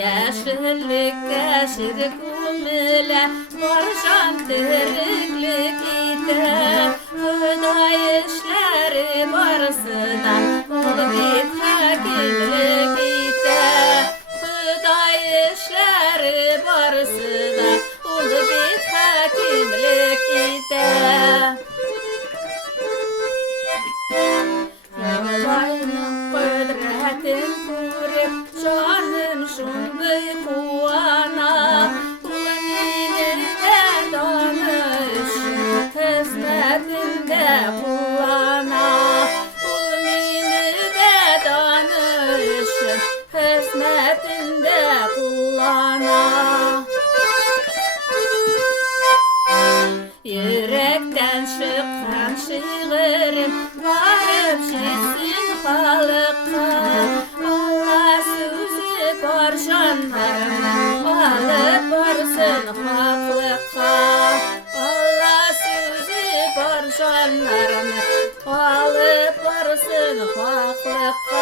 Yaşlılıkka şirik umile barışan tiriklik ite Hüday işleri barısıdan ulu bit hakimlik ite Hüday işleri barısıdan ulu bit hakimlik ite Hüday'ın kudretin kurip canım şunday kuana Kulmininde danış hizmetinde kuana Kulmininde danış hizmetinde kuana Yürekten çıkan şiirim varıp şişsin halıkka Allah sözü barşanlarım alıp varsın haklıkka Allah sözü barşanlarım alıp varsın haklıkka